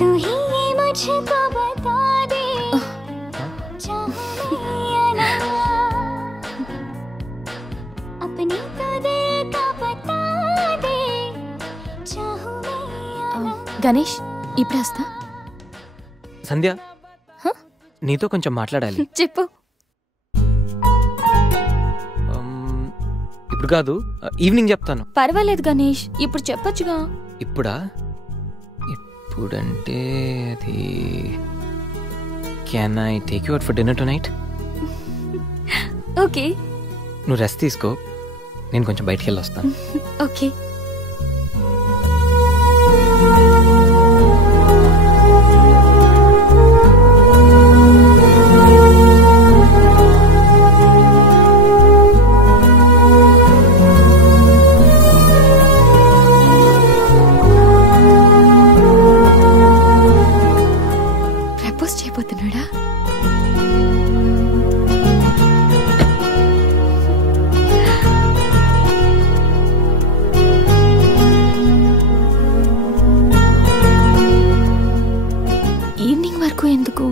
तू ही मुझको बता दे चाहूं मैं या ना अपनी तो दिल का बता दे चाहूं मैं या ना గణేష్ ఇప్పుడు వస్తా సంధ్య నీతో కొంచెం మాట్లాడాలి చెప్పు ఇప్పుడు కాదు ఈవినింగ్ చెప్తాను పర్వాలేదు గణేష్ ఇప్పుడు చెప్పొచ్చుగా ఇప్పుడా ఇప్పుడంటే అది can I take you out for dinner tonight okay నువ్వు రెస్ట్ తీసుకో నేను కొంచెం బయటికి వెళ్ళి వస్తాను ఓకే చేయబోతున్నాడా ఈవినింగ్ వరకు ఎందుకు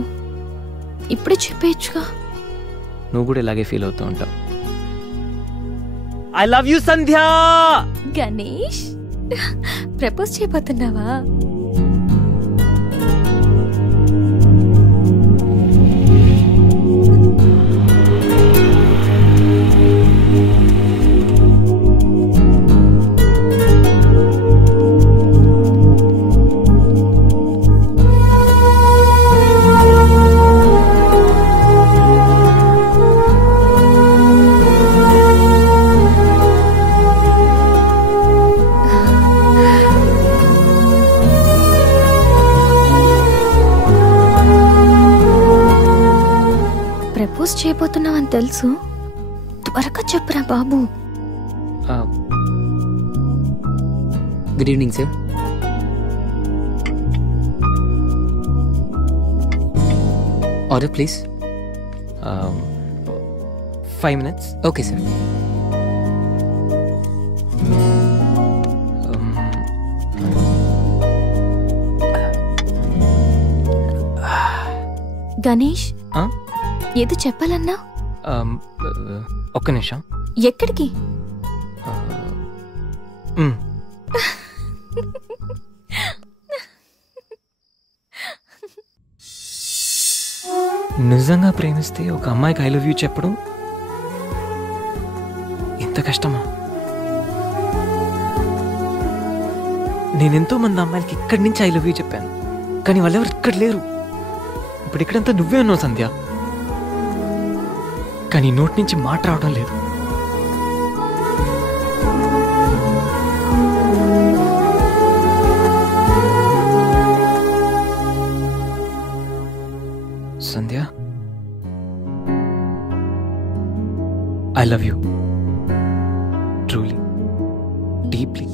ఇప్పుడే చెప్పేయచ్చుగా నువ్వు కూడా ఇలాగే ఫీల్ అవుతూ ఉంటావు I love you Sandhya Ganesh propose చేయబోతున్నావా ప్రపోజ్ చేయబోతున్నావని తెలుసు త్వరగా చెప్పురా బాబు good evening sir order please 5 minutes okay sir Ganesh ఏదో చెప్పాలన్నా ఒక్క నిమిషం ఎక్కడికి నిజంగా ప్రేమిస్తే ఒక అమ్మాయికి ఐ లవ్ యూ చెప్పడం ఇంత కష్టమా నేనెంతో మంది అమ్మాయిలకి ఇక్కడి నుంచి ఐ లవ్ యూ చెప్పాను కానీ వాళ్ళెవరు ఇక్కడ లేరు ఇప్పుడు ఇక్కడంతా నువ్వే ఉన్నావు సంధ్య కానీ నోటి నుంచి మాట రావడం లేదు Sandhya I love you truly deeply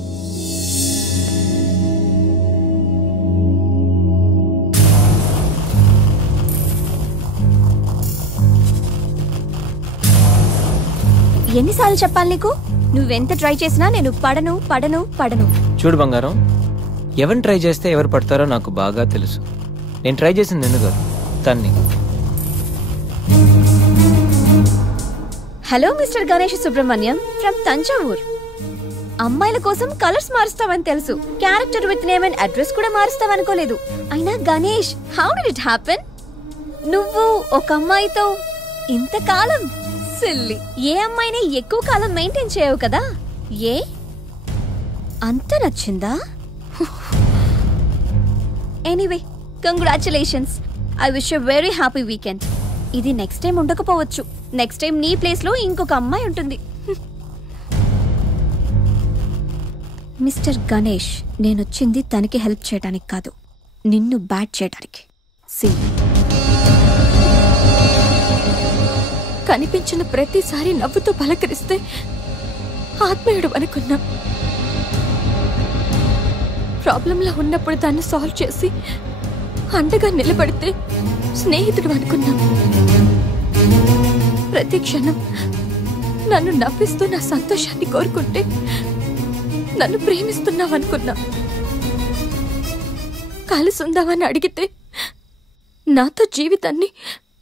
ఎన్నిసార్లు చెప్పాలి నీకు నువ్వెంత ట్రై చేసినా నేను పడను పడను పడను చూడు బంగారం ఎవరిని ట్రై చేస్తే ఎవరు పడతారో నాకు బాగా తెలుసు నేను ట్రై చేసింది ఎందుకు కాదు తన్ని hello mister Ganesh Subrahmanyam from Thanjavur అమ్మాయిల కోసం కలర్స్ మారుస్తావని తెలుసు character with name and address కూడా మారుస్తావనుకోలేదు అయినా Ganesh how did it happen నువ్వు ఒక అమ్మాయితో ఇంతకాలం సిల్లీ ఏ అమ్మాయిని ఎక్కువ కాలం మెయింటైన్ చేయవు కదా ఏ అంత నచ్చిందా anyway congratulations I wish you very happy weekend ఇది నెక్స్ట్ టైం ఉండకపోవచ్చు నెక్స్ట్ టైం నీ ప్లేస్ లో ఇంకొక అమ్మాయి ఉంటుంది మిస్టర్ గణేష్ నేనొచ్చింది తనకి హెల్ప్ చేయడానికి కాదు నిన్ను బ్యాట్ చేయడానికి కనిపించిన ప్రతిసారి నవ్వుతూ పలకరిస్తే ఆత్మీయుడు అనుకున్నా ప్రాబ్లంలో ఉన్నప్పుడు దాన్ని సాల్వ్ చేసి అండగా నిలబడితే స్నేహితుడు అనుకున్నా ప్రతి క్షణం నన్ను నవ్విస్తూ నా సంతోషాన్ని కోరుకుంటే నన్ను ప్రేమిస్తున్నావనుకున్నా కలిసి ఉందామని అడిగితే నాతో జీవితాన్ని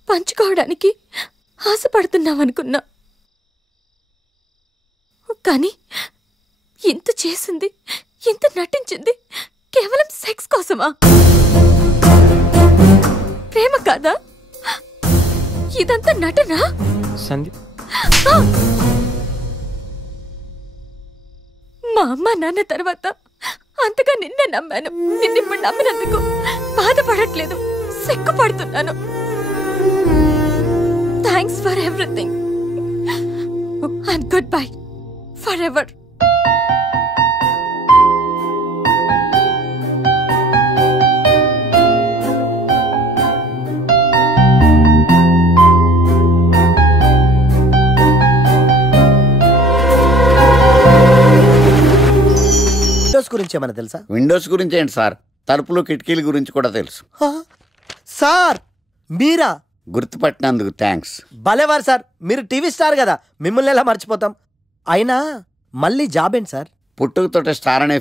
పంచుకోవడానికి ఆశపడుతున్నావనుకున్నా. కానీ ఇంత చేసింది, ఇంత నటించింది కేవలం సెక్స్ కోసమా? ప్రేమ కాదా? ఇదంతా నటనా? సందీప్, మా అమ్మ నాన్న తర్వాత అంతగా నిన్నే నమ్మాను. నిన్నిప్పుడు నమ్మినందుకు బాధపడట్లేదు, సిగ్గుపడుతున్నాను. Thanks for everything and goodbye forever. గురించి ఏమన్నా తెలుసా? విండోస్ గురించి ఏంటి సార్, తలుపులు కిటికీల గురించి కూడా తెలుసు. సార్ మీరా? గుర్తుపట్టినందుకు థ్యాంక్స్. భలేవారు సార్, మీరు టీవీ స్టార్ కదా, మిమ్మల్ని ఎలా మర్చిపోతాం. అయినా మళ్ళీ జాబ్ ఏంటి సార్? పుట్టుకతోటే స్టార్ అనే